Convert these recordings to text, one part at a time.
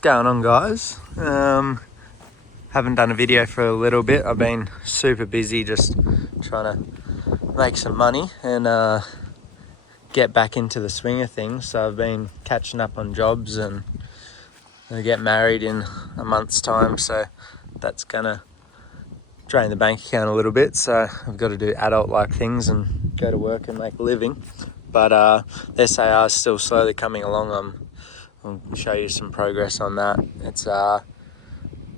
What's going on, guys? Haven't done a video for a little bit. I've been super busy just trying to make some money and get back into the swing of things. So I've been catching up on jobs, and I get married in a month's time, so that's gonna drain the bank account a little bit. So I've got to do adult-like things and go to work and make a living. But the SAR is still slowly coming along. I'll show you some progress on that. It's got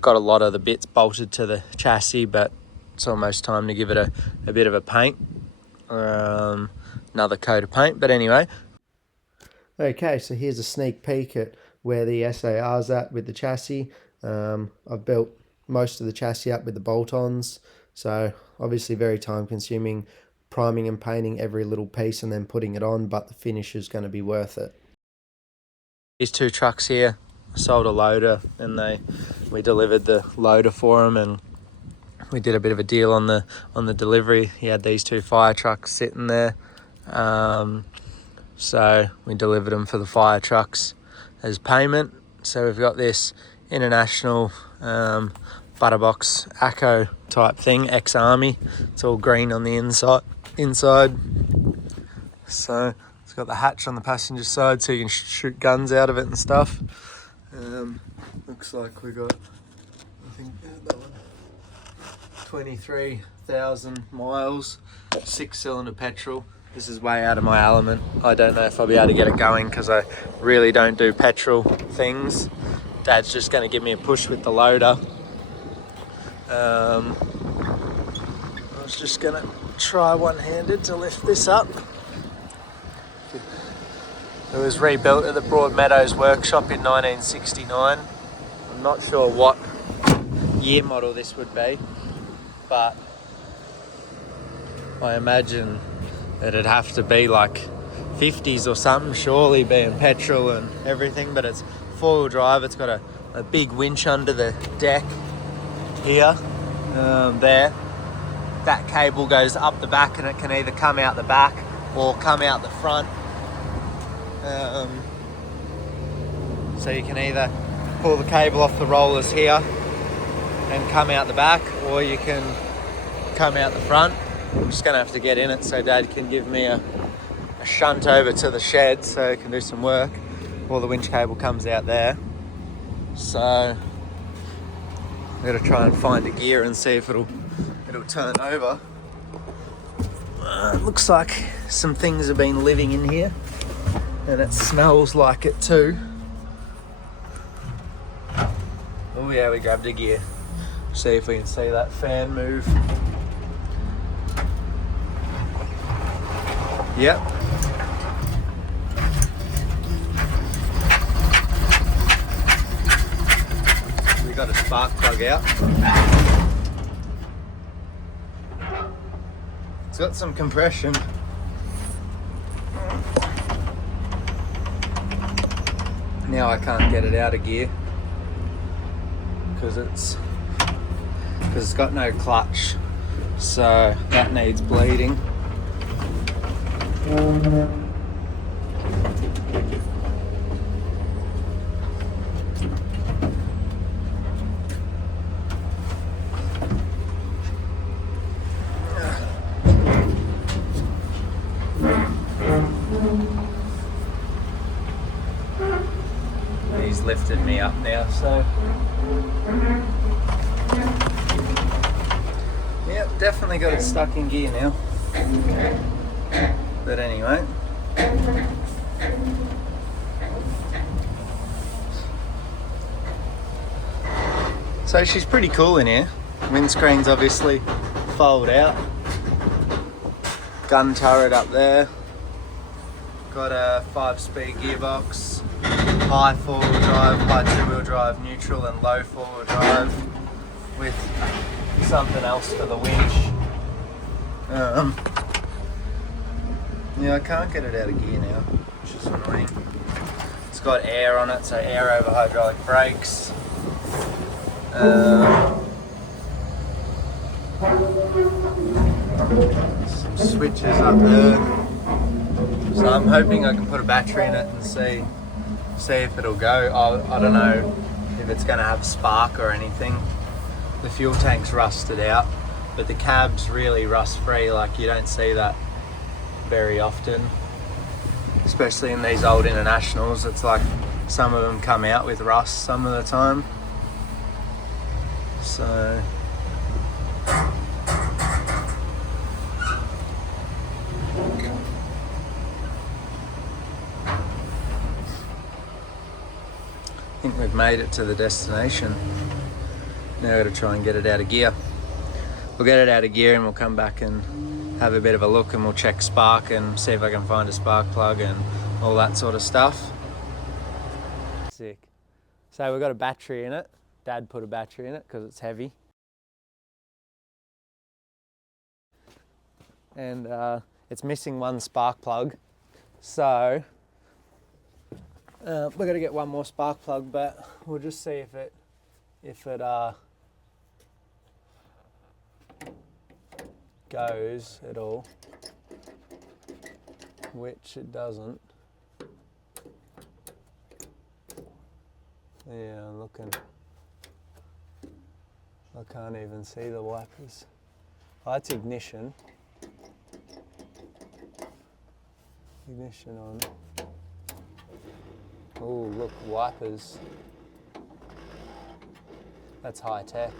a lot of the bits bolted to the chassis, but it's almost time to give it a bit of a paint, another coat of paint. But anyway, okay, so here's a sneak peek at where the SAR's at with the chassis. I've built most of the chassis up with the bolt-ons, so obviously very time consuming, priming and painting every little piece and then putting it on, but the finish is going to be worth it. These two trucks here, I sold a loader, and we delivered the loader for them, and we did a bit of a deal on the delivery. He had these two fire trucks sitting there, so we delivered them for the fire trucks as payment. So we've got this international butterbox Acco type thing, ex-army. It's all green on the inside. So it's got the hatch on the passenger side so you can shoot guns out of it and stuff. Looks like we got, I think that one, 23,000 miles, 6-cylinder petrol. This is way out of my element. I don't know if I'll be able to get it going because I really don't do petrol things. Dad's just going to give me a push with the loader. I was just going to try one-handed to lift this up. It was rebuilt at the Broadmeadows workshop in 1969. I'm not sure what year model this would be, but I imagine that it'd have to be like 50s or something, surely, being petrol and everything. But it's four-wheel drive. It's got a big winch under the deck here, there. That cable goes up the back, and it can either come out the back or come out the front. So you can either pull the cable off the rollers here and come out the back, or you can come out the front. I'm just going to have to get in it so Dad can give me a shunt over to the shed so I can do some work, or the winch cable comes out there. So I'm going to try and find a gear and see if it'll turn over. It looks like some things have been living in here, and it smells like it too. Oh yeah, we grabbed a gear. See if we can see that fan move. Yep. We got a spark plug out. It's got some compression. Now I can't get it out of gear because it's got no clutch, so that needs bleeding. He's lifted me up now, so yep, definitely got it stuck in gear now. But anyway, so she's pretty cool in here. Windscreen's obviously fold out. Gun turret up there. Got a 5-speed gearbox. High 4-wheel drive, high 2-wheel drive, neutral and low 4-wheel drive with something else for the winch. Yeah, I can't get it out of gear now, which is annoying. It's got air on it, so air over hydraulic brakes. Some switches up there. So I'm hoping I can put a battery in it and see if it'll go. I don't know if it's going to have spark or anything. The fuel tank's rusted out, but the cab's really rust free. Like, you don't see that very often, especially in these old Internationals. It's like some of them come out with rust some of the time. So I think we've made it to the destination. Now I've got to try and get it out of gear. We'll get it out of gear and we'll come back and have a bit of a look, and we'll check spark and see if I can find a spark plug and all that sort of stuff. Sick. So we've got a battery in it. Dad put a battery in it because it's heavy. And it's missing one spark plug. So we're going to get one more spark plug, but we'll just see if it goes at all, which it doesn't. Yeah, I'm looking. I can't even see the wipers. Oh, that's ignition. Ignition on. Oh, look, wipers. That's high tech.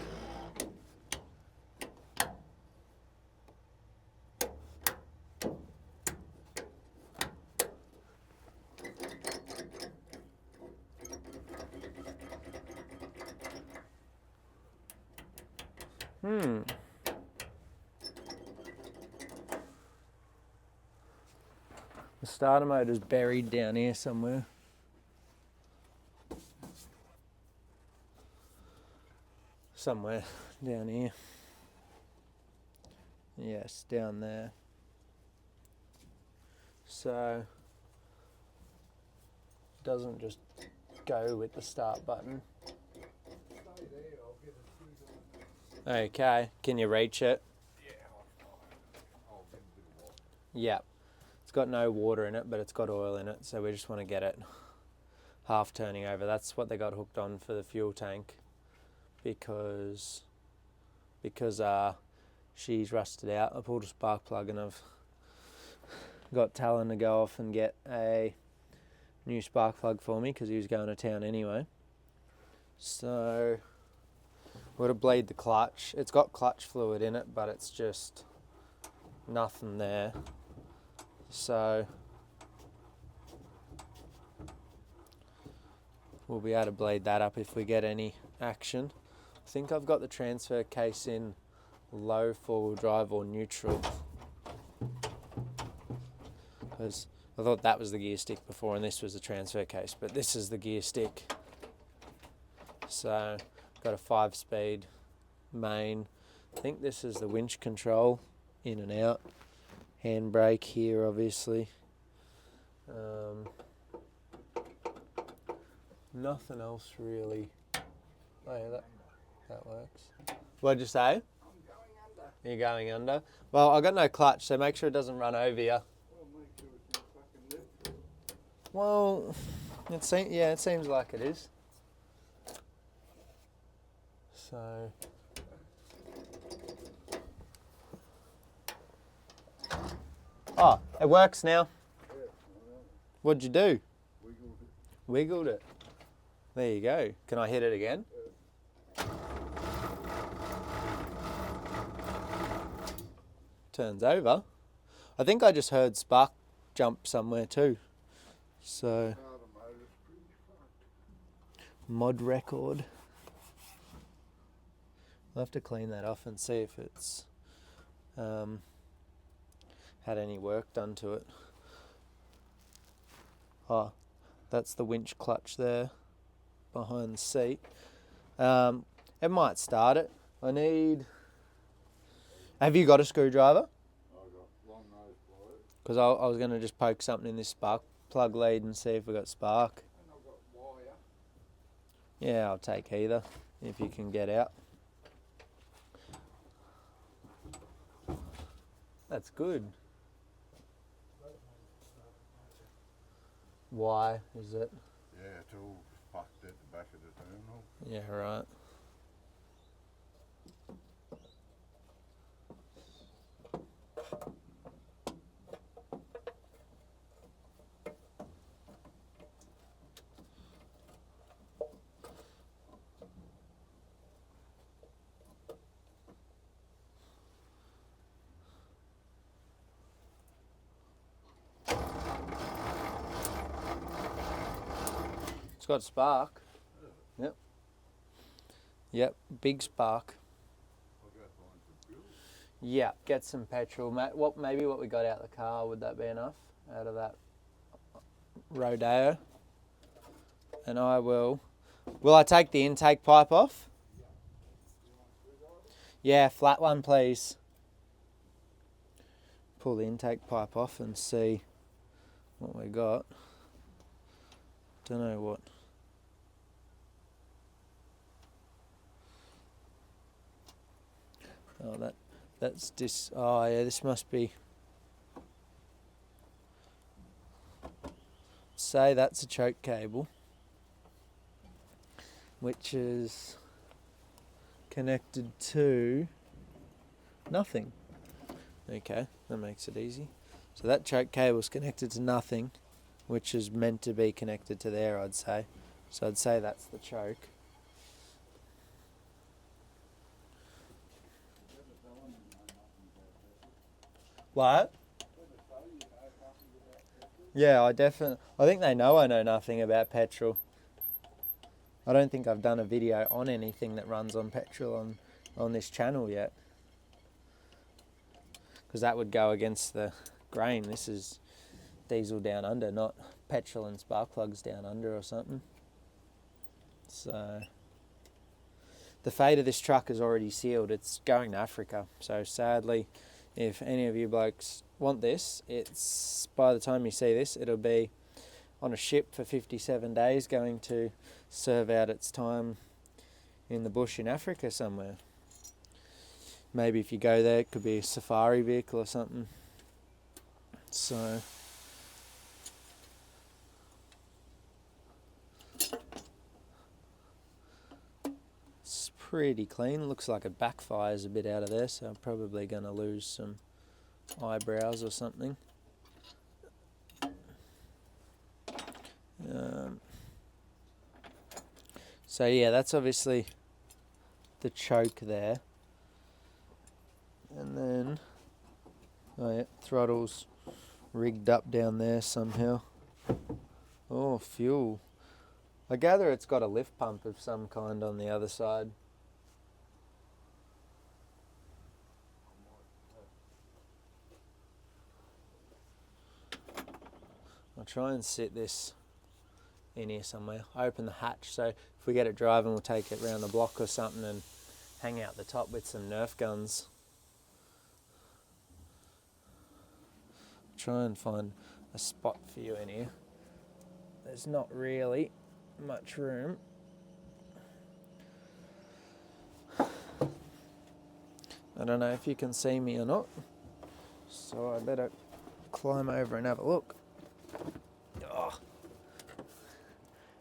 The starter motor's buried down here somewhere. Somewhere down here. Yes, down there. So, doesn't just go with the start button. Okay, can you reach it? Yeah. It's got no water in it, but it's got oil in it, so we just want to get it half turning over. That's what they got hooked on for the fuel tank, because she's rusted out. I pulled a spark plug and I've got Talon to go off and get a new spark plug for me because he was going to town anyway. So we're to bleed the clutch. It's got clutch fluid in it, but it's just nothing there. So we'll be able to bleed that up if we get any action. I think I've got the transfer case in low four-wheel drive or neutral, because I thought that was the gear stick before and this was the transfer case, but this is the gear stick. So got a 5-speed main. I think this is the winch control, in and out. Handbrake here, obviously. Nothing else really. Oh yeah, that works. What'd you say? I'm going under. You're going under? Well, I got no clutch, so make sure it doesn't run over you. Well, it seems like it is. So oh, it works now. What'd you do? Wiggled it. There you go. Can I hit it again? Turns over. I think I just heard spark jump somewhere too. So mod record. I'll have to clean that off and see if it's had any work done to it. Oh, that's the winch clutch there behind the seat. It might start it. Have you got a screwdriver? I've got long nose pliers. Because I was going to just poke something in this spark plug lead and see if we got spark. And I've got wire. Yeah, I'll take either if you can get out. That's good. Why is it? Yeah, it's all fucked at the back of the terminal. Yeah, right. It's got spark. Yep. Yep, big spark. I'll go find some fuel. Yeah, get some petrol. Maybe what we got out the car, would that be enough out of that Rodeo? And I will I take the intake pipe off? Yeah, flat one please. Pull the intake pipe off and see what we got. Don't know what. Oh, that's this. Oh yeah, this must be. Say that's a choke cable, which is connected to nothing. Okay, that makes it easy. So that choke cable is connected to nothing, which is meant to be connected to there, I'd say. So I'd say that's the choke. What? Yeah, I think they know I know nothing about petrol. I don't think I've done a video on anything that runs on petrol on this channel yet. Because that would go against the grain. This is diesel down under, not petrol and spark plugs down under or something. So the fate of this truck is already sealed. It's going to Africa. So sadly, if any of you blokes want this, it's by the time you see this, it'll be on a ship for 57 days going to serve out its time in the bush in Africa somewhere. Maybe if you go there, it could be a safari vehicle or something. So it's pretty clean. Looks like it backfires a bit out of there, so I'm probably going to lose some eyebrows or something. So yeah, that's obviously the choke there. And then, oh yeah, throttle's rigged up down there somehow. Oh, fuel. I gather it's got a lift pump of some kind on the other side. I'll try and sit this in here somewhere. I open the hatch, so if we get it driving, we'll take it round the block or something and hang out the top with some Nerf guns. Try and find a spot for you in here. There's not really much room. I don't know if you can see me or not, so I better climb over and have a look. Oh.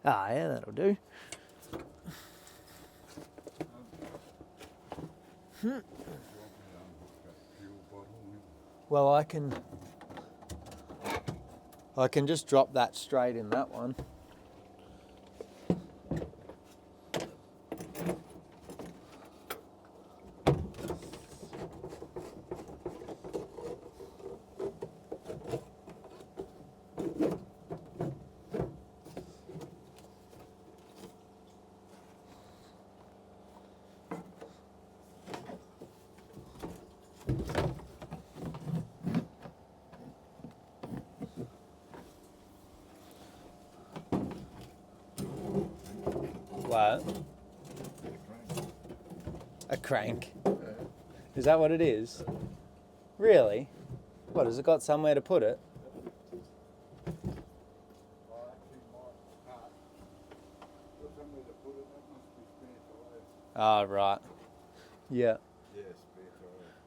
Ah, yeah, that'll do. Well, I can just drop that straight in that one. What? A crank? Is that what it is? Really? What, has it got somewhere to put it? Ah, right. Yeah.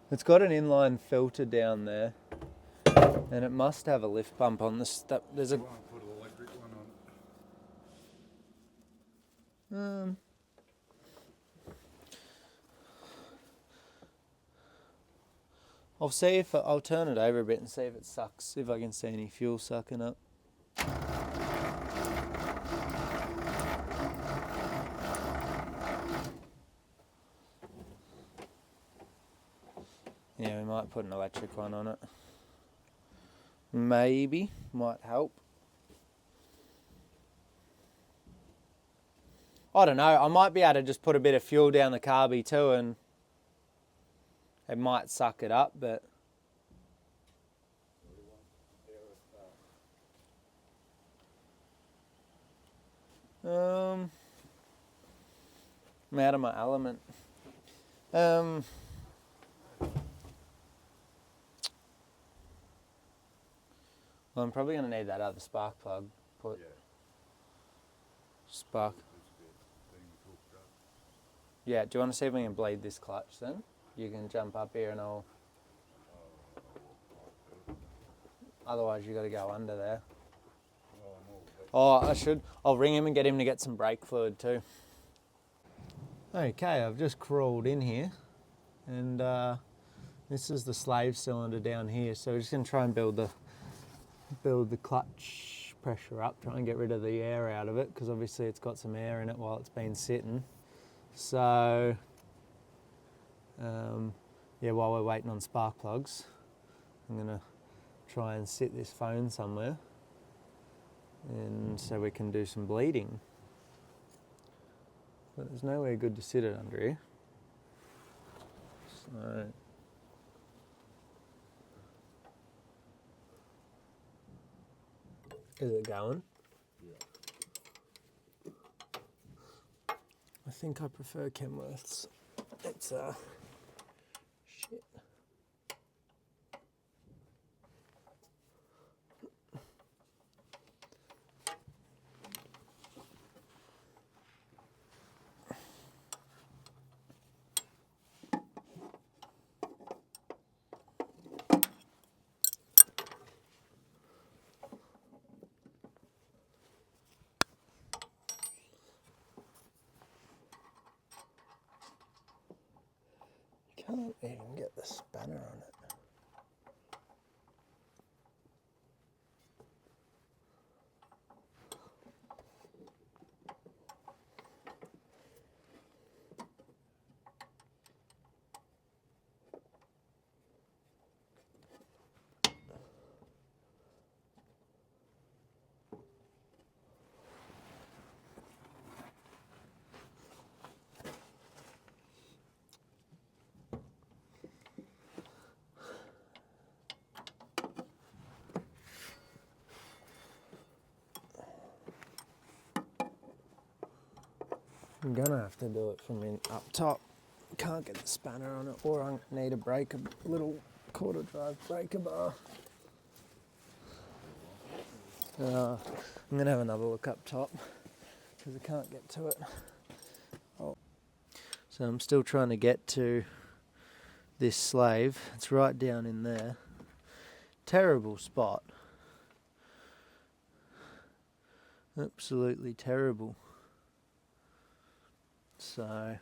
It's got an inline filter down there, and it must have a lift pump on the step. There's a. Put an electric one on I'll turn it over a bit and see if it sucks, see if I can see any fuel sucking up. Yeah, we might put an electric one on it. Maybe, might help. I don't know, I might be able to just put a bit of fuel down the carby too and it might suck it up, but... I'm out of my element. Well, I'm probably going to need that other spark plug. Put spark. Yeah, do you want to see if we can bleed this clutch then? You can jump up here and I'll... Otherwise you got to go under there. Oh, I'll ring him and get him to get some brake fluid too. Okay, I've just crawled in here and this is the slave cylinder down here. So we're just going to try and build the clutch pressure up, try and get rid of the air out of it because obviously it's got some air in it while it's been sitting. So yeah, while we're waiting on spark plugs, I'm going to try and sit this phone somewhere and so we can do some bleeding. But there's nowhere good to sit it under here. So is it going? Yeah. I think I prefer Kenworth's. It's shit. Can't even get the spanner on it. I'm gonna have to do it from up top. Can't get the spanner on it, or I need a little quarter drive breaker bar. I'm gonna have another look up top because I can't get to it. Oh. So I'm still trying to get to this slave. It's right down in there. Terrible spot. Absolutely terrible. So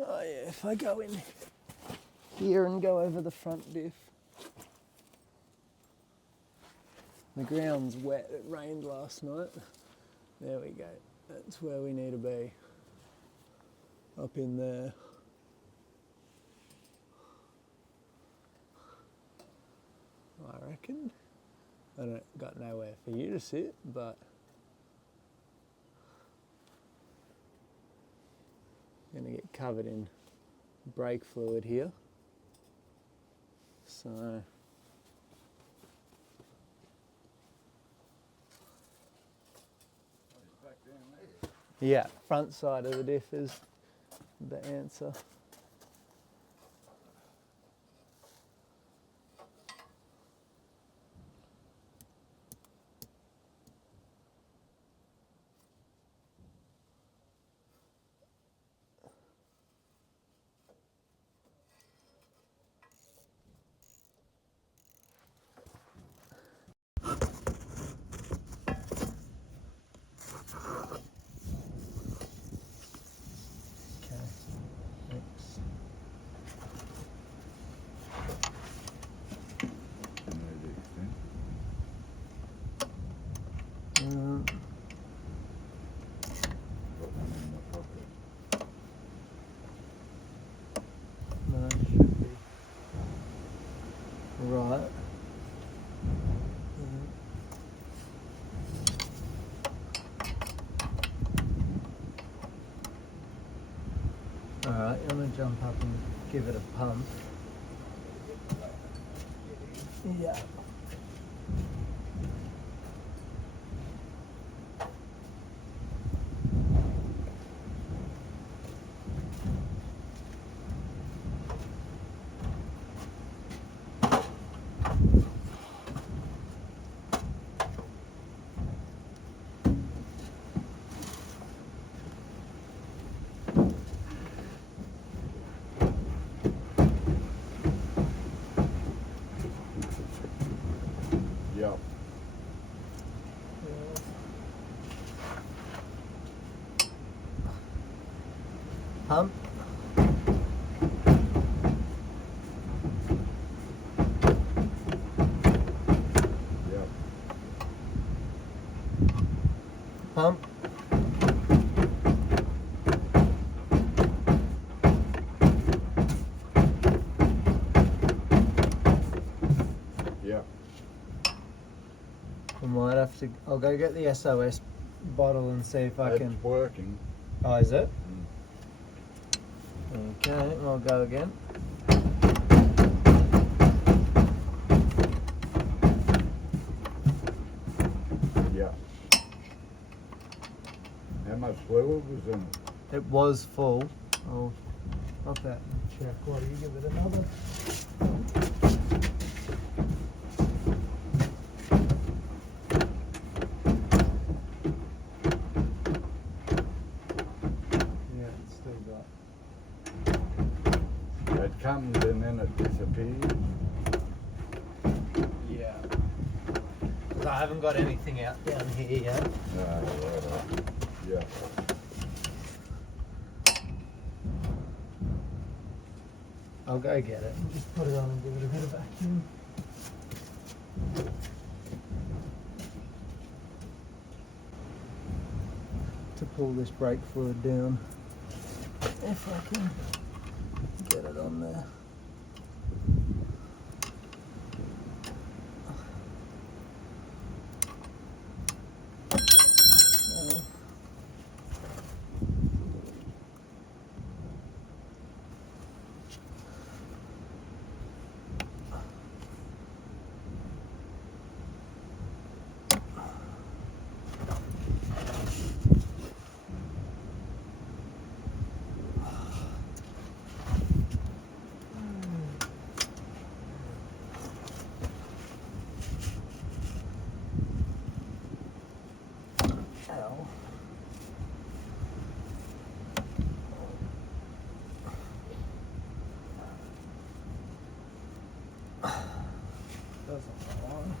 oh yeah, if I go in here and go over the front diff. The ground's wet, it rained last night. There we go, that's where we need to be. Up in there. I reckon. I don't got nowhere for you to sit, but I'm gonna get covered in brake fluid here. So yeah, front side of the diff is the answer. jump up and give it a pump. Yeah. Yep. Pump. Yep. Pump. Yep. I might have to. I'll go get the SOS bottle and see if I can. It's working. Oh, is it? Mm. Okay, I'll go again. Yeah. How much fluid was in it? It was full. I'll up that and check while you give it another. Yeah, it's still got. It comes and then it disappears. Yeah. 'Cause I haven't got anything out down here yet. Right. Yeah. I'll go get it. Just put it on and give it a bit of vacuum. To pull this brake fluid down. If I can get it on there. Ow. Doesn't go on.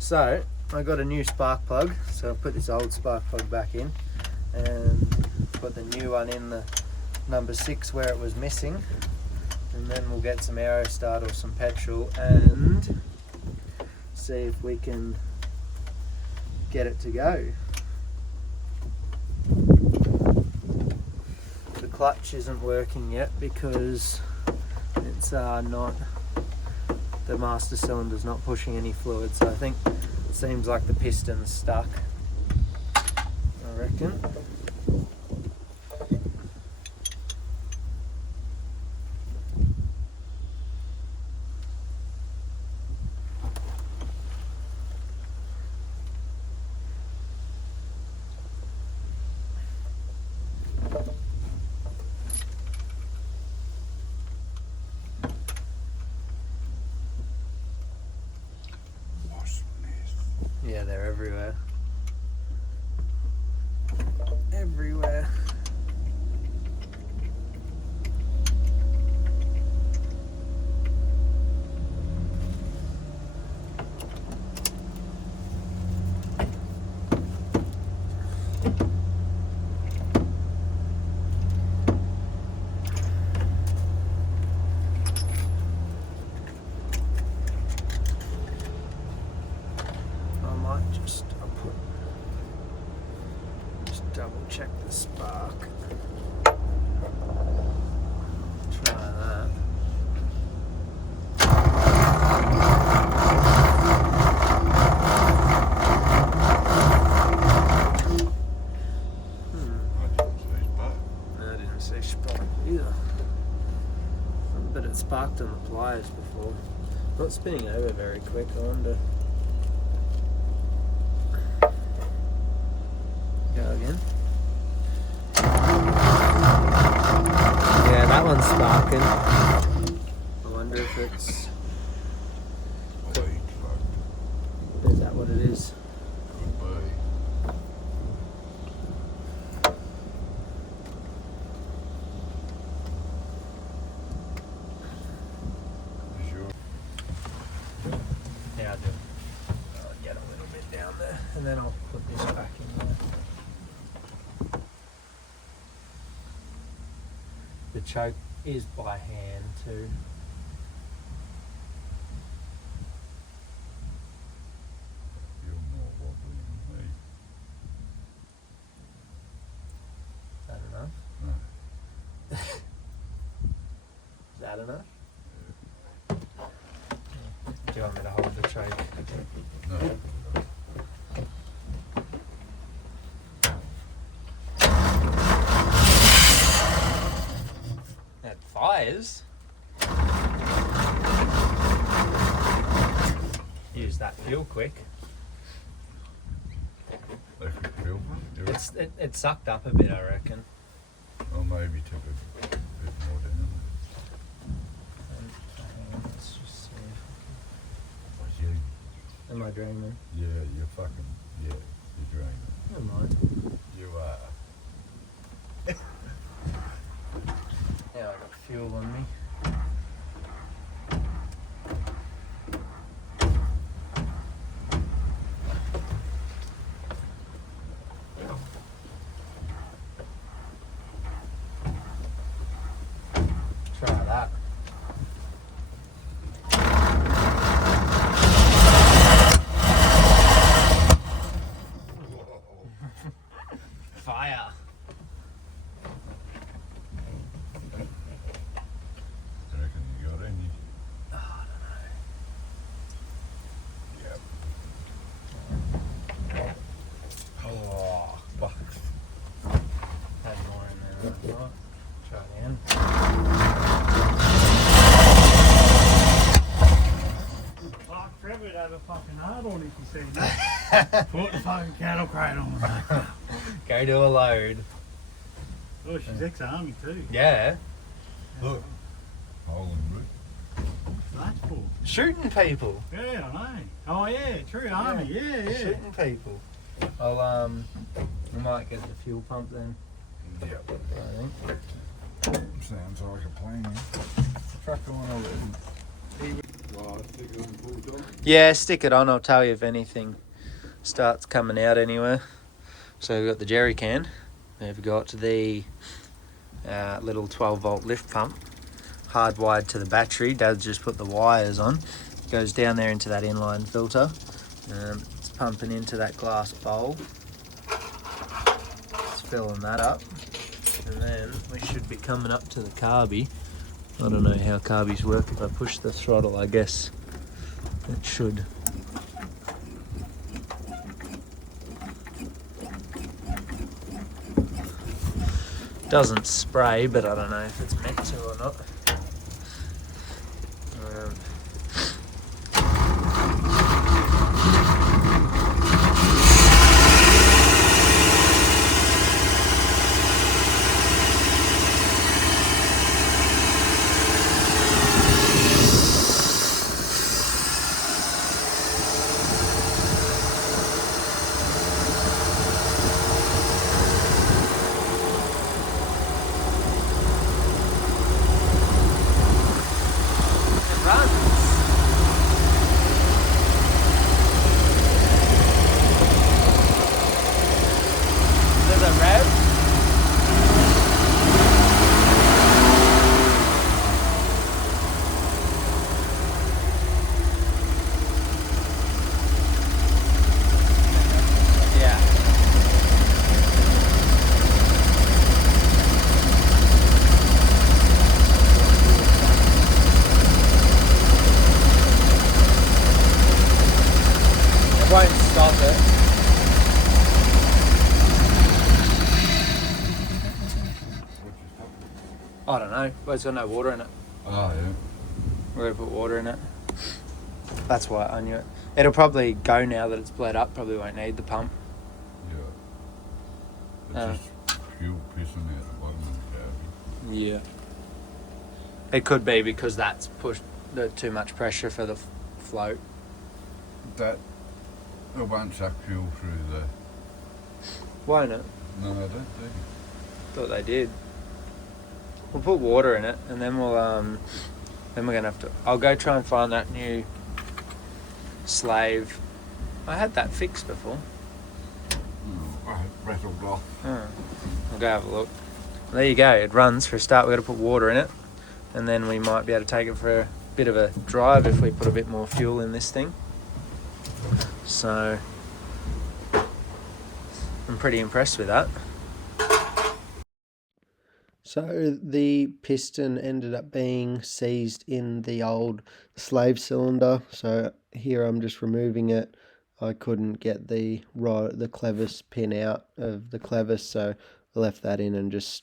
So I got a new spark plug, so I'll put this old spark plug back in and put the new one in the number 6 where it was missing, and then we'll get some Aerostart or some petrol and see if we can get it to go. The clutch isn't working yet because it's not, the master cylinder's not pushing any fluid, so I think it seems like the piston's stuck, I reckon. Yeah, they're everywhere. Everywhere. double check the spark. Try that. I didn't see spark either. But it sparked on the pliers before. Not spinning over very quick, I wonder. Go again. Yeah, that one's sparking. I wonder if it's... Is that what it is? Yeah, I'll get a little bit down there and then I'll put this back in there. The choke is by hand too. You're more wobbly than me. Is that enough? No. Is that enough? Do you want me to hold the choke? No. It fires. Use that fuel quick. Electric fuel. It sucked up a bit, I reckon. Or maybe took a bit more down. Let's just see. But you, Am I dreaming? yeah, you're fucking, yeah, you're dreaming. Never mind. You are. Yeah, I got fuel on me. Try that. Fire. I reckon you got any. Oh, I Yep. don't know. Oh, fuck. Had more in there than I thought. Try again. Fuck, Fred would have a fucking hard on if you seen that. Put the fucking cattle crate on. Go do a load. Oh, she's ex-army too. Yeah. Look. Hole in root. What's that for? Shooting people. Yeah, I know. Oh yeah, true army. Yeah. Shooting people. I'll we might get the fuel pump then. Yep. I think. Sounds like a plan. Truck on already. Well, I stick it on full time. Yeah, stick it on. I'll tell you if anything starts coming out anywhere. So we've got the jerry can. We've got the little 12 volt lift pump hardwired to the battery. Dad's just put the wires on. Goes down there into that inline filter. It's pumping into that glass bowl. It's filling that up. And then we should be coming up to the carby. I don't know how carbies work. If I push the throttle, I guess it should. Doesn't spray, but I don't know if it's meant to or not. know. Well, it's got no water in it. Oh, yeah. We're going to put water in it. That's why I knew it. It'll probably go now that it's bled up. Probably won't need the pump. Yeah. It's just fuel pissing out the bottom of the cavity. Yeah. It could be because that's pushed too much pressure for the float. It won't suck fuel through the... Won't it? No, I don't think. Thought they did. We'll put water in it, and then we'll then we're gonna have to. I'll go try and find that new slave. I had that fixed before. Oh, I rattled off. Oh. I'll go have a look. There you go. It runs for a start. We've got to put water in it, and then we might be able to take it for a bit of a drive if we put a bit more fuel in this thing. So I'm pretty impressed with that. So the piston ended up being seized in the old slave cylinder. So here I'm just removing it. I couldn't get the clevis pin out of the clevis, so I left that in and just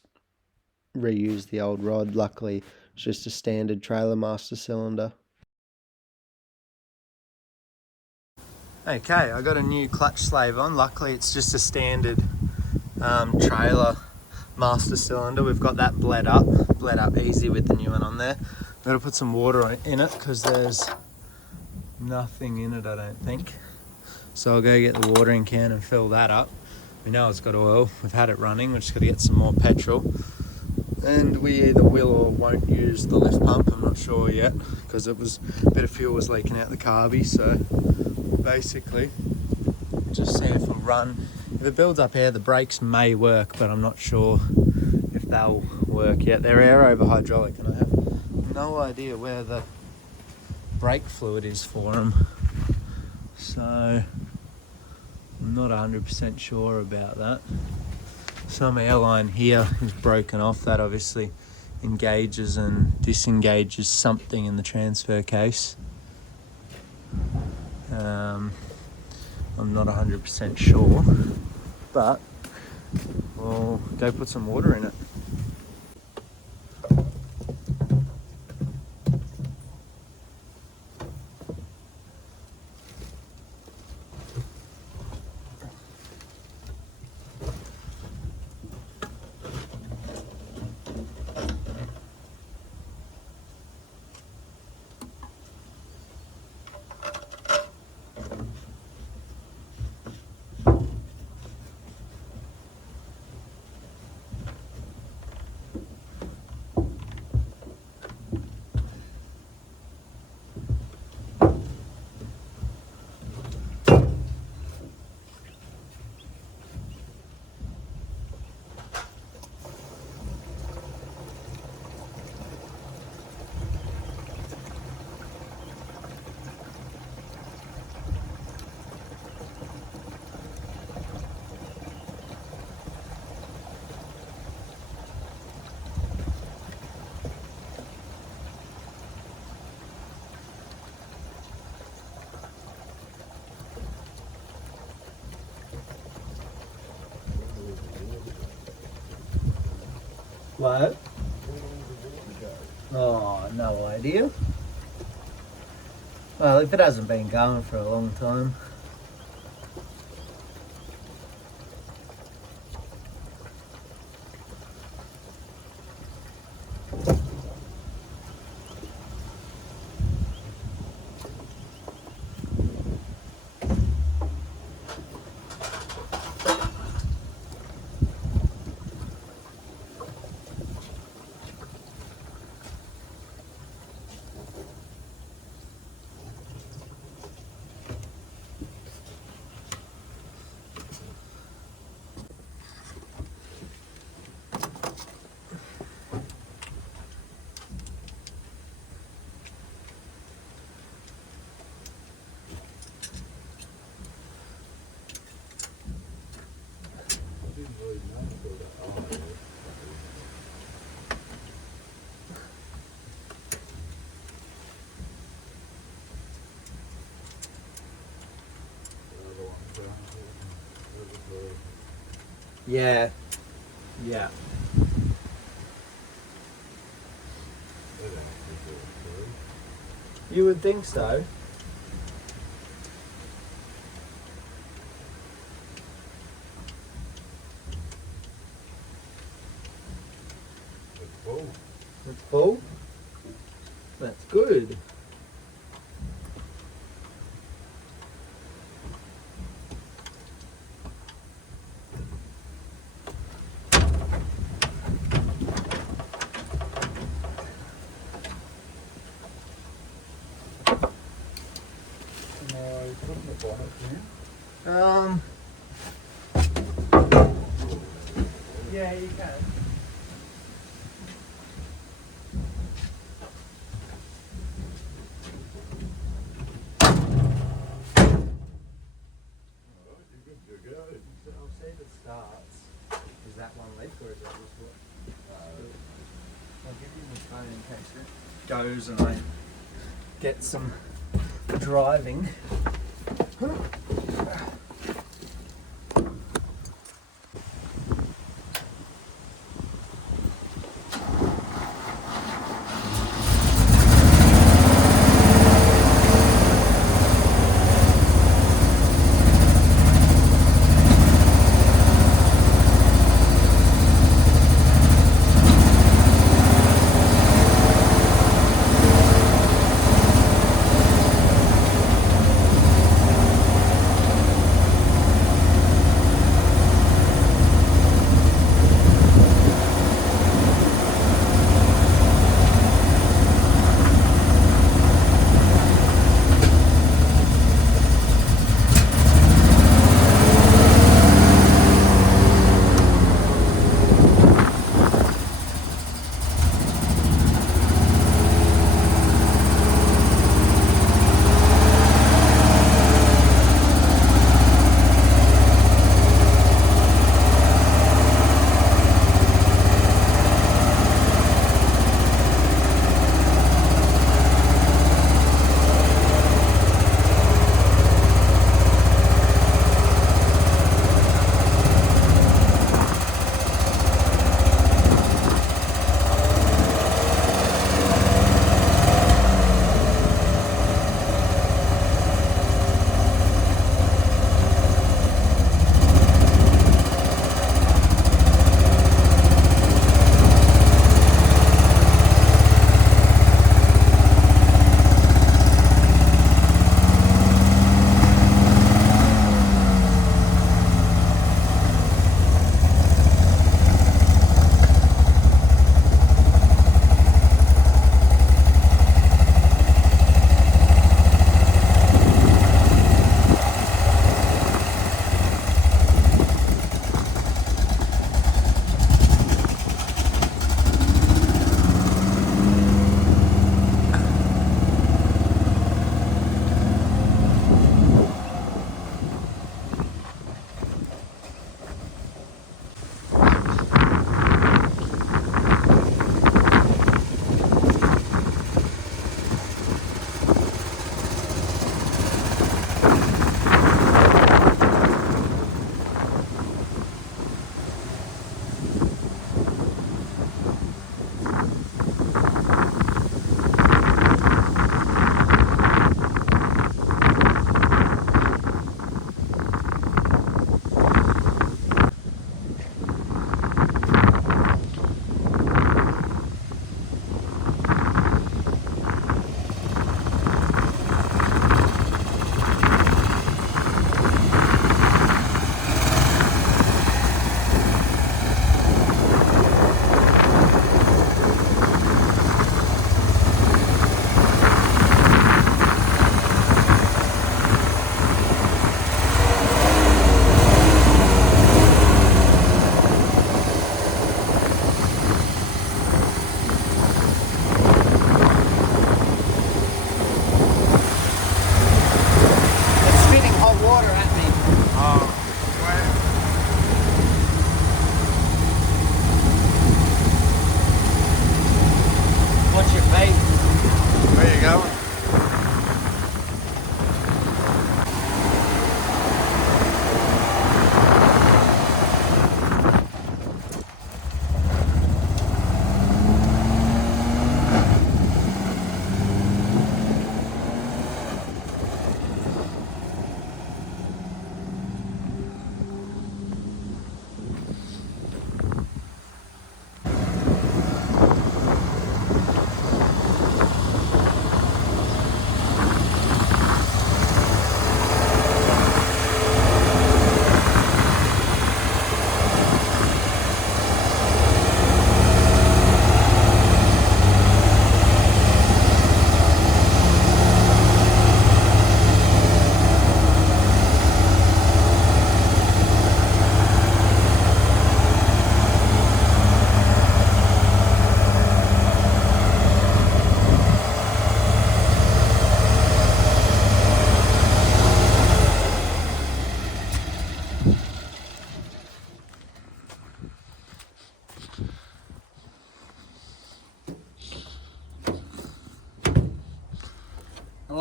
reused the old rod. Luckily, it's just a standard trailer master cylinder. Okay, I got a new clutch slave on. Luckily, it's just a standard trailer master cylinder. We've got that bled up easy with the new one on there. I've got to put some water in it because there's nothing in it, I don't think. So I'll go get the watering can and fill that up. We know it's got oil. We've had it running. We're just got to get some more petrol. And we either will or won't use the lift pump. I'm not sure yet because a bit of fuel was leaking out the carby. So basically, just see if it'll run. If it builds up air, the brakes may work, but I'm not sure if they'll work yet. They're air over hydraulic, and I have no idea where the brake fluid is for them. So I'm not 100% sure about that. Some airline here is broken off. That obviously engages and disengages something in the transfer case. I'm not 100% sure, but we'll go put some water in it. What? Oh, no idea. Well, if it hasn't been going for a long time. Yeah. Yeah. You would think so. It's full. It's full. That's good. No, putting the bonnet in. Yeah, you can. I'll see if it starts. Is that one leak or is that just what? I'll give you the phone in case it goes and I get some driving.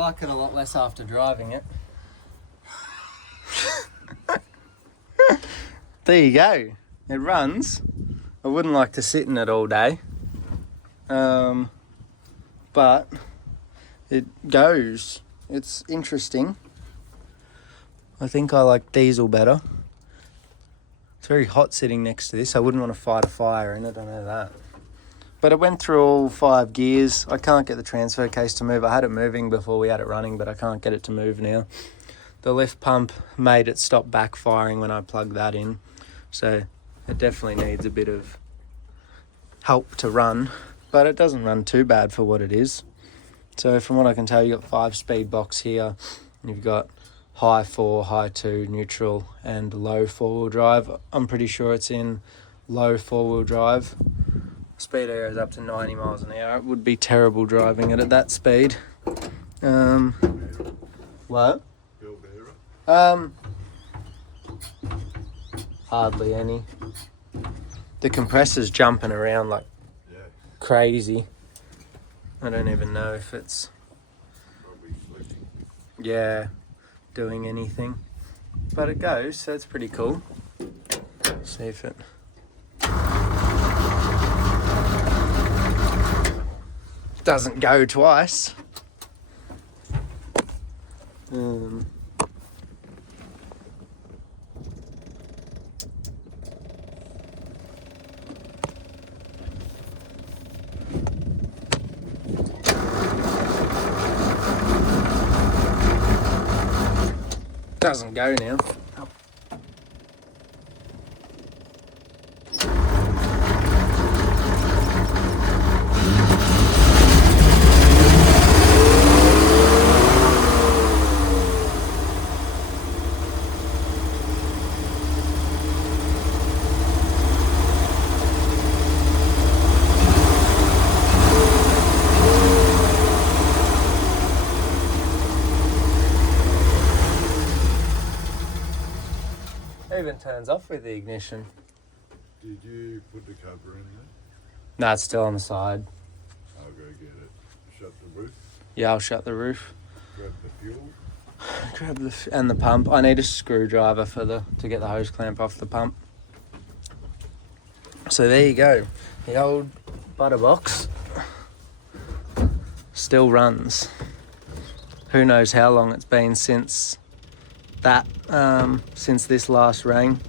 like it a lot less after driving it. There you go. It runs. I wouldn't like to sit in it all day. But it goes. It's interesting. I think I like diesel better. It's very hot sitting next to this. I wouldn't want to fight a fire in it, I know that. But it went through all 5 gears. I can't get the transfer case to move. I had it moving before we had it running, but I can't get it to move now. The lift pump made it stop backfiring when I plugged that in. So it definitely needs a bit of help to run, but it doesn't run too bad for what it is. So from what I can tell, you've got 5-speed box here. You've got high 4, high 2, neutral, and low 4-wheel drive. I'm pretty sure it's in low 4-wheel drive. Speed goes up to 90 miles an hour. It would be terrible driving it at that speed. What? Hardly any. The compressor's jumping around like crazy. I don't even know if it's doing anything, but it goes, so it's pretty cool. See if it doesn't go twice. Doesn't go now. Even turns off with the ignition. Did you put the cover in there? No, it's still on the side. I'll go get it. Shut the roof. Yeah, I'll shut the roof. Grab the fuel. Grab and the pump. I need a screwdriver to get the hose clamp off the pump. So there you go. The old butter box still runs. Who knows how long it's been since this last ran.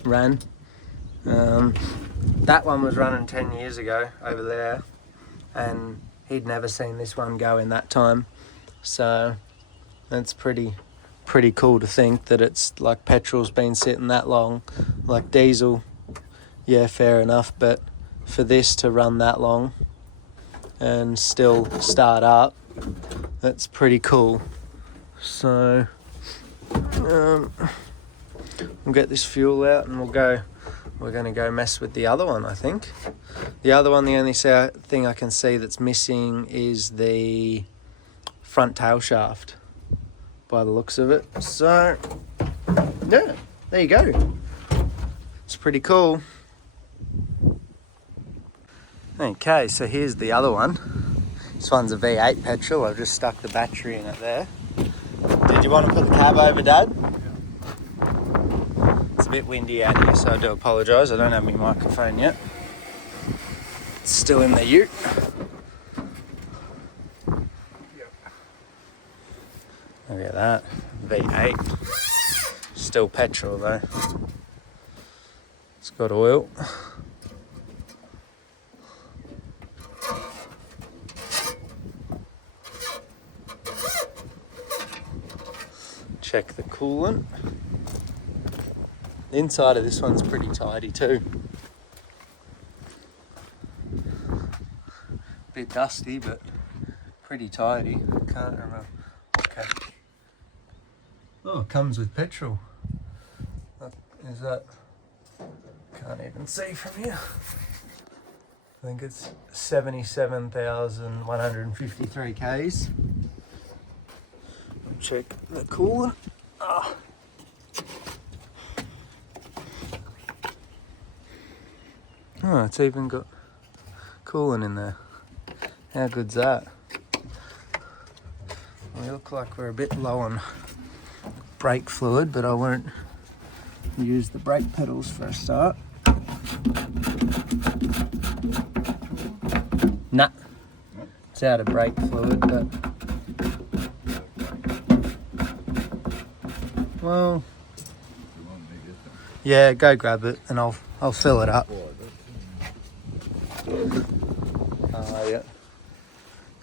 That one was running 10 years ago over there, and he'd never seen this one go in that time. So it's pretty cool to think that it's like petrol's been sitting that long. Like diesel, yeah, fair enough, but for this to run that long and still start up, that's pretty cool. So we'll get this fuel out and we're going to go mess with the other one, I think. The other one, the only thing I can see that's missing is the front tail shaft by the looks of it. So yeah, there you go. It's pretty cool. Okay, so here's the other one. This one's a V8 petrol. I've just stuck the battery in it there. Did you want to put the cab over, Dad? Yeah. It's a bit windy out here, so I do apologise. I don't have my microphone yet. It's still in the ute. Yep. Look at that. V8. Still petrol though. It's got oil. Check the coolant. The inside of this one's pretty tidy too. Bit dusty, but pretty tidy. Can't remember. Okay. Oh, it comes with petrol. Is that? Can't even see from here. I think it's 77,153 Ks. Check the coolant. Oh, it's even got coolant in there. How good's that? We look like we're a bit low on brake fluid, but I won't use the brake pedals for a start. Nah, it's out of brake fluid, but well, yeah, go grab it and I'll fill it up. Yeah.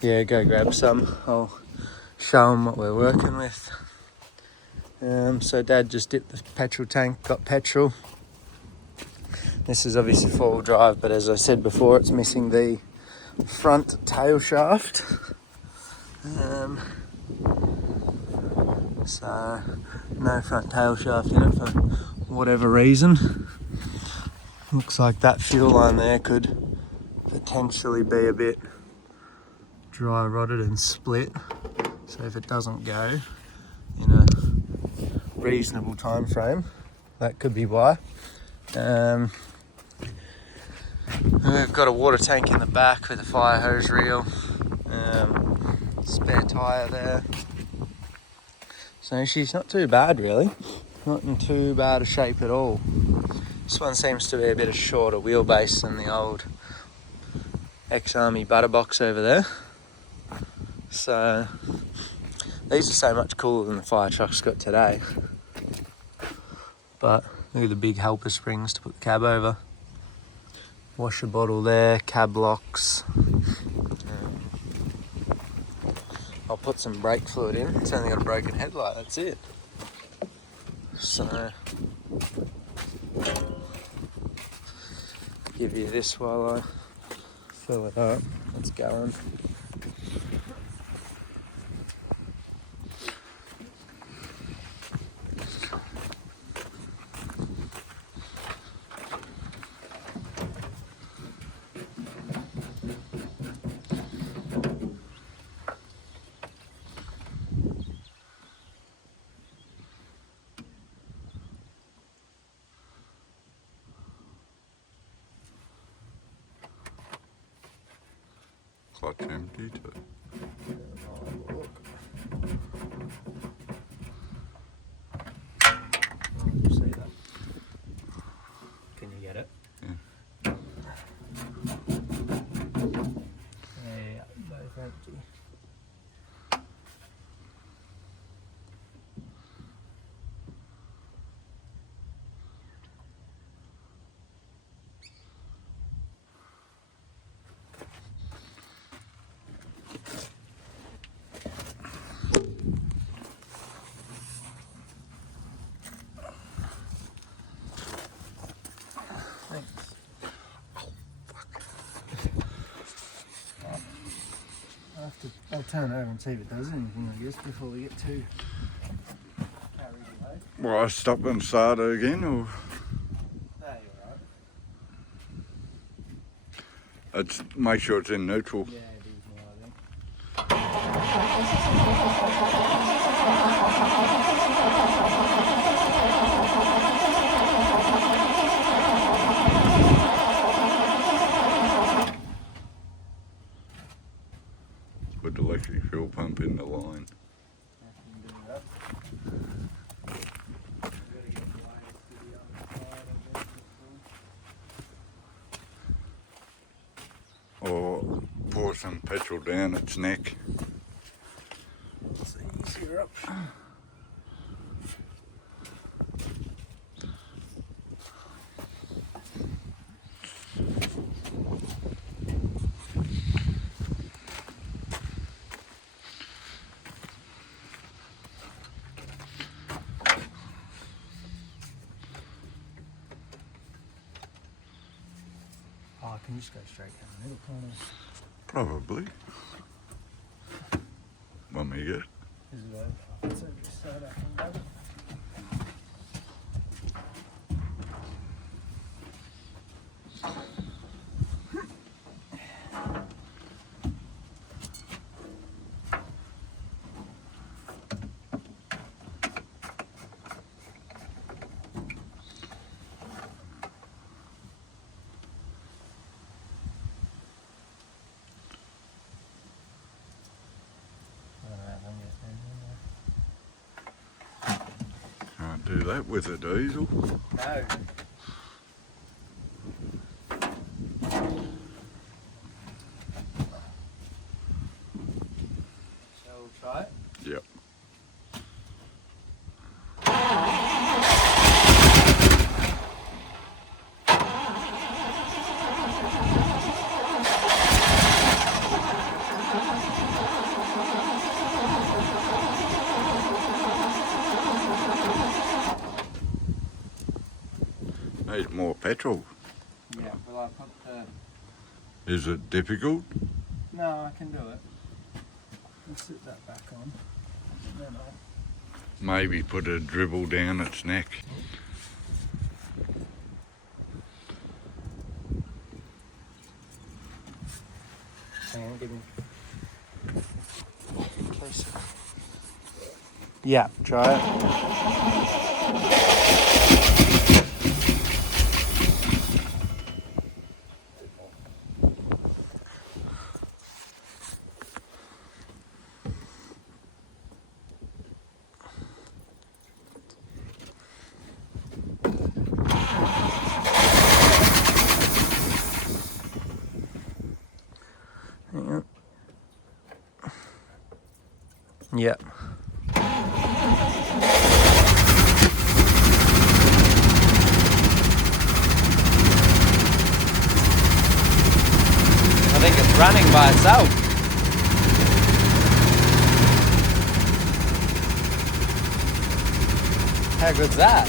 Yeah, go grab some. I'll show them what we're working with. So Dad just dipped the petrol tank, got petrol. This is obviously four-wheel drive, but as I said before, it's missing the front tail shaft. So no front tail shaft in it for whatever reason. Looks like that fuel line there could potentially be a bit dry rotted and split. So if it doesn't go in a reasonable time frame, that could be why. We've got a water tank in the back with a fire hose reel, spare tyre there. So she's not too bad really, not in too bad a shape at all. This one seems to be a bit of shorter wheelbase than the old ex-army butter box over there. So these are so much cooler than the fire truck's got today. But look at the big helper springs to put the cab over. Washer bottle there, cab locks. I'll put some brake fluid in. It's only got a broken headlight, that's it. So, give you this while I fill it up. It's going. Clutch empty too. See that? Can you get it? Yeah. Yeah, both empty. I'll turn over and see if it does anything, I guess, before we get too carried away. Well, I stop and start it again, or No, you're right. it's make sure it's in neutral. Yeah, it is more, I think. With the electric fuel pump in the line. Or pour some petrol down its neck. It's an easier option. Oh, I can just go straight down the middle, can't I? Probably. Want me to get it? Is it over? So just so that I can go. Do that with a diesel. No. Shall we try it? Yep. Need more petrol. Yeah, will I put the... Is it difficult? No, I can do it. I'll sit that back on. Then I'll... Maybe put a dribble down its neck. Hang on, give me... Closer. Yeah, try it. Hang on. Yep. I think it's running by itself. How good's that?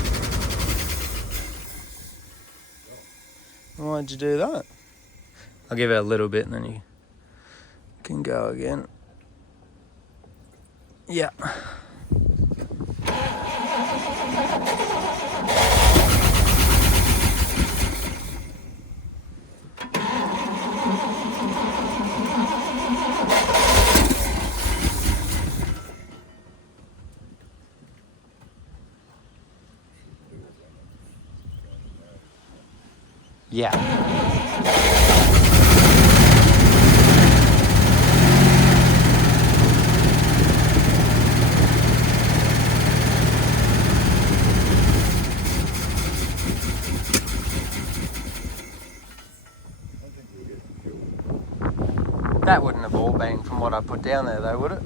Why'd you do that? I'll give it a little bit and then you can go again. Yeah. Yeah. That wouldn't have all been from what I put down there though, would it?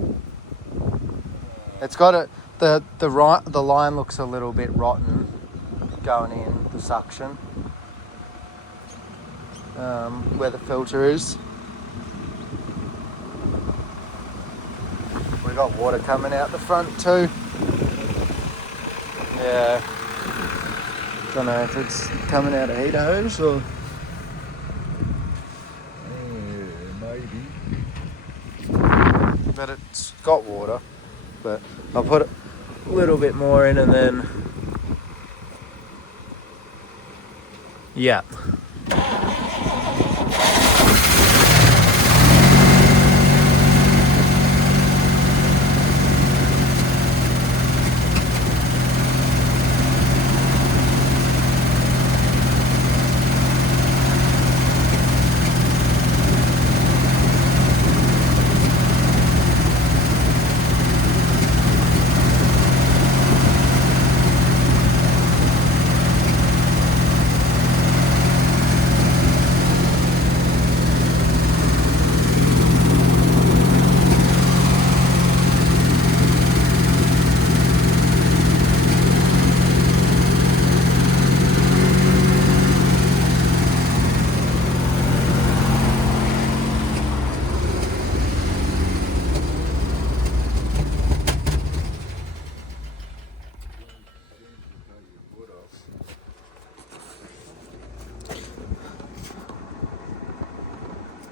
It's got a, the line looks a little bit rotten going in, the suction. Where the filter is. We got water coming out the front too. Yeah. Don't know if it's coming out a heater hose or... But it's got water, but I'll put a little bit more in and then, yeah.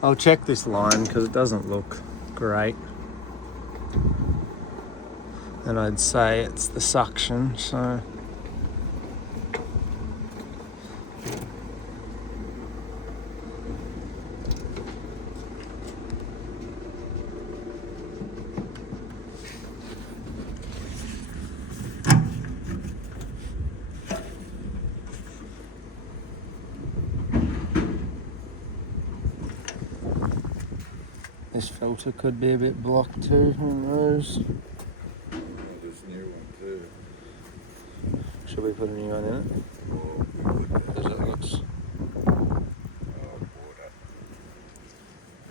I'll check this line because it doesn't look great. And I'd say it's the suction, so. This filter could be a bit blocked too, who knows? This new one too. should we put a new one in it? Because it looks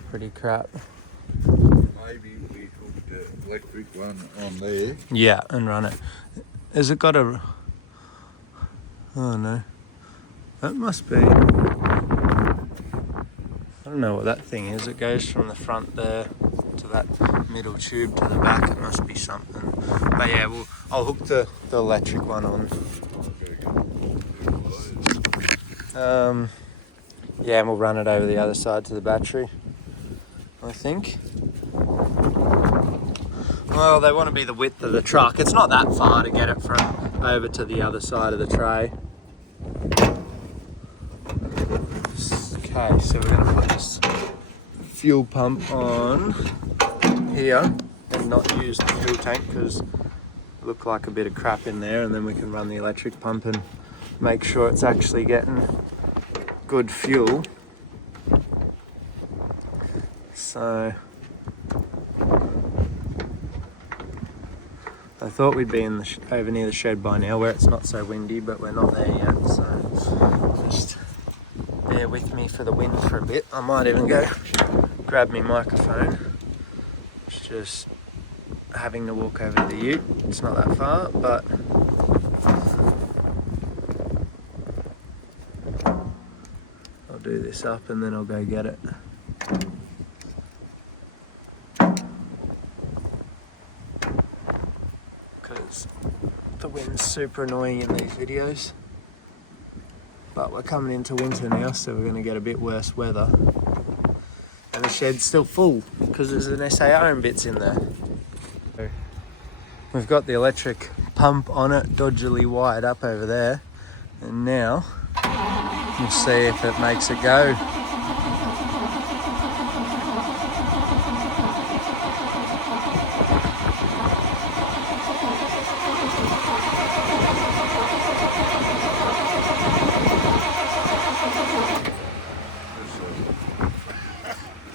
pretty crap. Maybe we put the electric one on there. Yeah, and run it. Has it got a... Oh no. That must be... I don't know what that thing is. It goes from the front there to that middle tube to the back. It must be something. But yeah, I'll hook the electric one on. Yeah, and we'll run it over the other side to the battery, I think. Well, they want to be the width of the truck. It's not that far to get it from over to the other side of the tray. Okay, so we're going to put this fuel pump on here and not use the fuel tank because it looked like a bit of crap in there, and then we can run the electric pump and make sure it's actually getting good fuel. So I thought we'd be in over near the shed by now where it's not so windy, but we're not there yet, so just bear with me for the wind for a bit. I might even go grab my microphone. It's just having to walk over to the ute. It's not that far, but I'll do this up and then I'll go get it. Because the wind's super annoying in these videos. But we're coming into winter now, so we're going to get a bit worse weather. And the shed's still full because there's an SAR and bits in there. So we've got the electric pump on it, dodgily wired up over there. And now we'll see if it makes it go.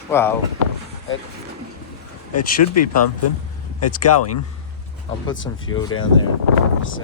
Well, it should be pumping. It's going. I'll put some fuel down there and see.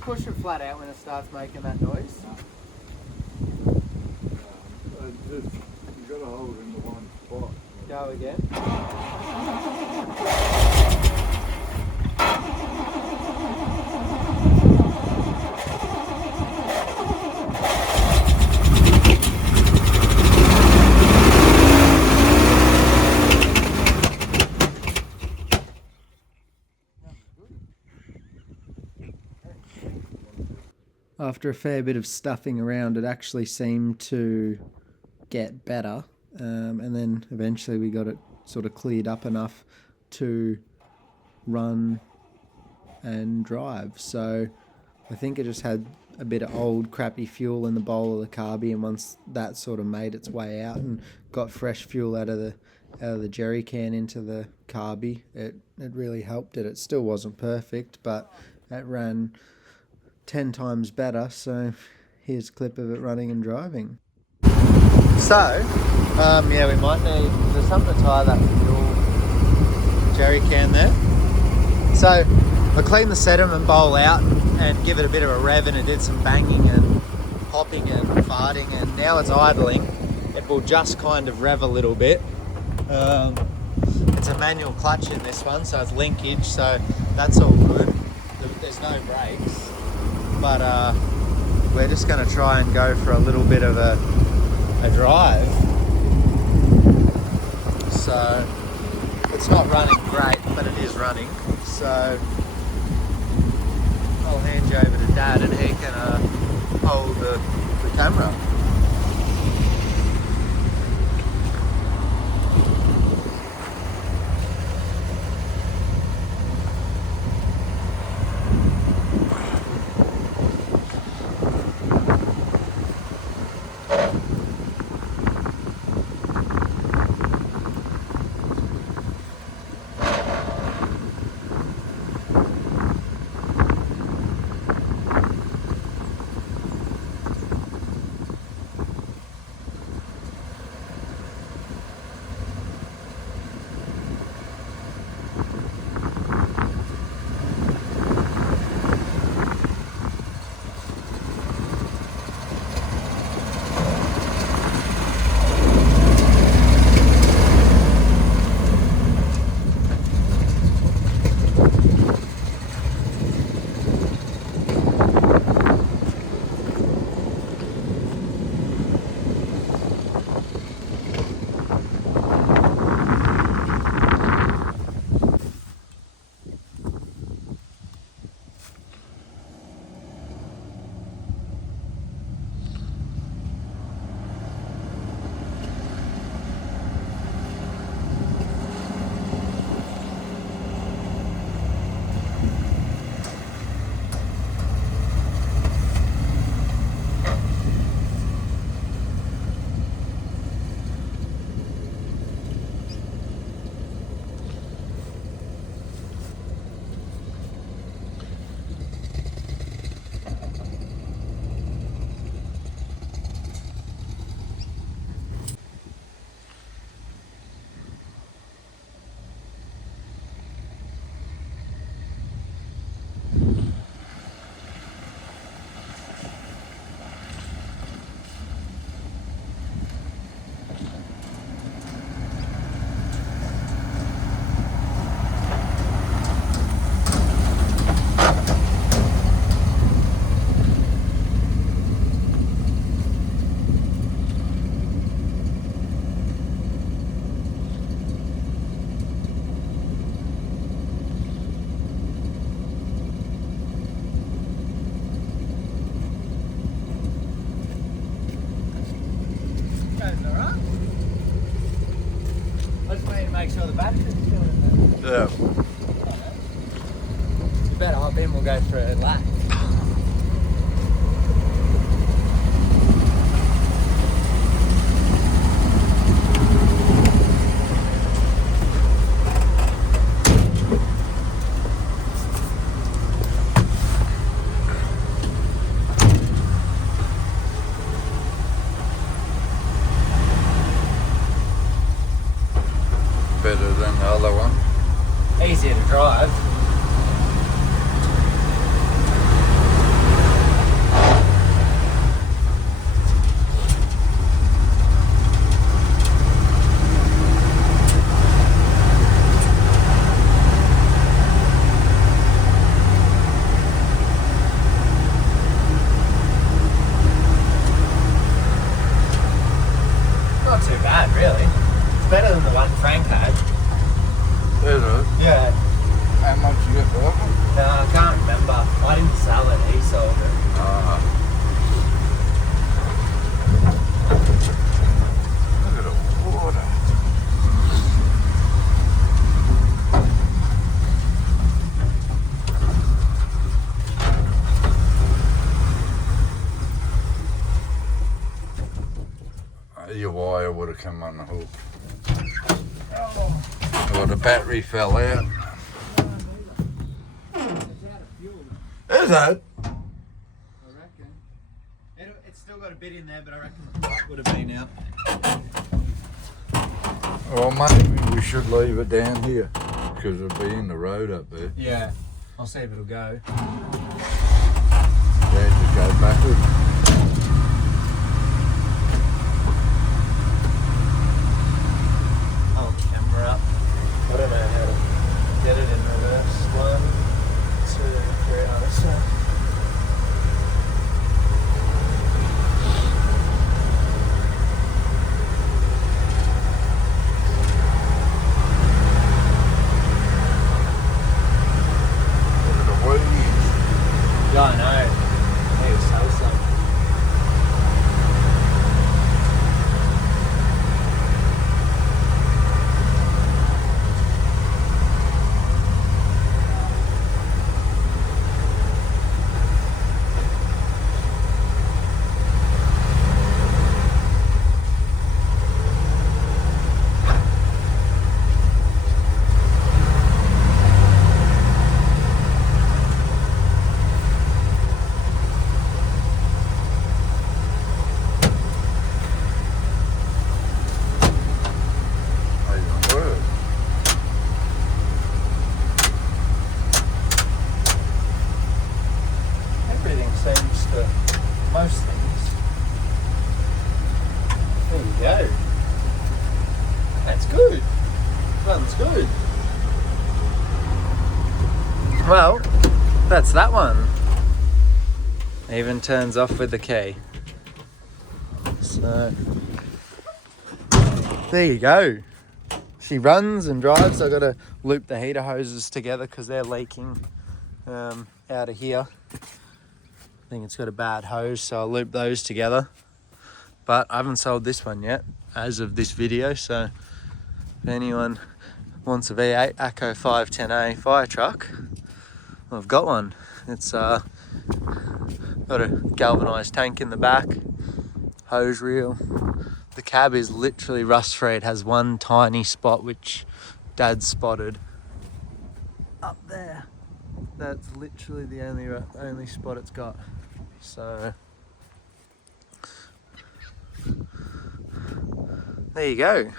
Push it flat out when it starts making that noise. You gotta hold it in the one spot. Go again. after a fair bit of stuffing around, it actually seemed to get better. And then eventually we got it sort of cleared up enough to run and drive. So I think it just had a bit of old crappy fuel in the bowl of the carby, and once that sort of made its way out and got fresh fuel out of the jerry can into the carby, it really helped it. It still wasn't perfect, but it ran 10 times better. So here's a clip of it running and driving. So yeah, we might need, there's something to tie that fuel jerry can there. So I cleaned the sediment bowl out and give it a bit of a rev, and it did some banging and popping and farting, and now it's idling. It will just kind of rev a little bit. It's a manual clutch in this one, so it's linkage, so that's all good. There's no brakes, but we're just going to try and go for a little bit of a drive. So it's not running great, but it is running. So I'll hand you over to Dad and he can hold the camera. Make sure the battery's still in there. Yeah. You better hop in, we'll go for a lap. Better than the other one. Easier to drive. Not too bad, really. It's better than the one Frank had. Is it? Yeah. How much you get for that one? I can't remember. I didn't sell it, he sold it. Ah. your wire would have come on the hook. Well, the battery fell out. Is it? It's still got a bit in there, but I reckon the pipe would have been out. Well, maybe we should leave it down here because it'll be in the road up there. Yeah, I'll see if it'll go. Yeah, just go backwards. Oh, camera up. I don't know how to get it in reverse. 1, 2, 3, oh, so. Yeah, I know. I need to sell some. Seems to most things. There you go. That's good. Runs good. Well, that's that one. Even turns off with the key. So there you go. She runs and drives. I got to loop the heater hoses together because they're leaking out of here. I think it's got a bad hose, so I'll loop those together. But I haven't sold this one yet as of this video, so if anyone wants a V8 Acco 4x4 fire truck, well, I've got one. It's got a galvanised tank in the back, hose reel. The cab is literally rust free. It has one tiny spot which Dad spotted up there. That's literally the only spot it's got. So there you go.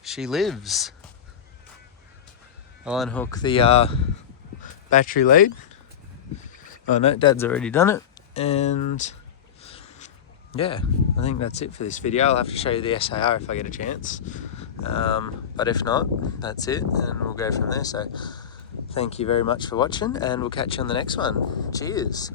She lives. I'll unhook the battery lead. Oh no, Dad's already done it. And yeah, I think that's it for this video. I'll have to show you the SAR if I get a chance. But if not, that's it, and we'll go from there. So thank you very much for watching, and we'll catch you on the next one. Cheers.